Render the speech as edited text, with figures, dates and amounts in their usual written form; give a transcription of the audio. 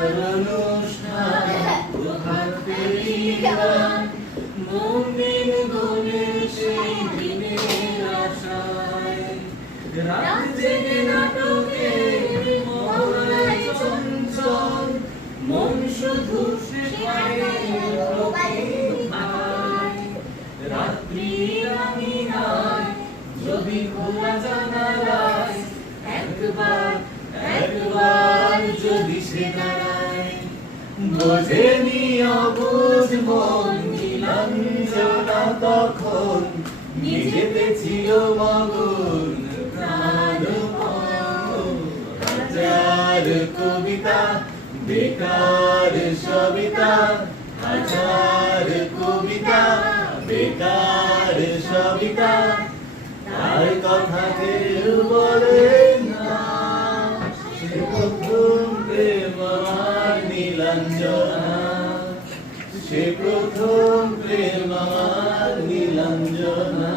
আশার অনুষ্ঠান প্রভাত ফেরি গান মুমিন গণের সেই দিনের আশায় রাত জেগে নাটকে মহড়ায় চঞ্চল মন শুধু শেখায় রাত্রি রাঙিনায় যদি খোলা জানালায় একবার যদি সে দাঁড়ায় বোঝেনি অবুঝ মন নীলাঞ্জনা তখন নিজেতে ছিল মগুন প্রাণপণ হাজার কবিতা বেকার সবিতা হাজার কবিতা বেকার সবিতা তার কথা কেউ বলে না সে প্রথম প্রেম আমার নীলাঞ্জনা সে প্রথম প্রেম আমার নীলাঞ্জনা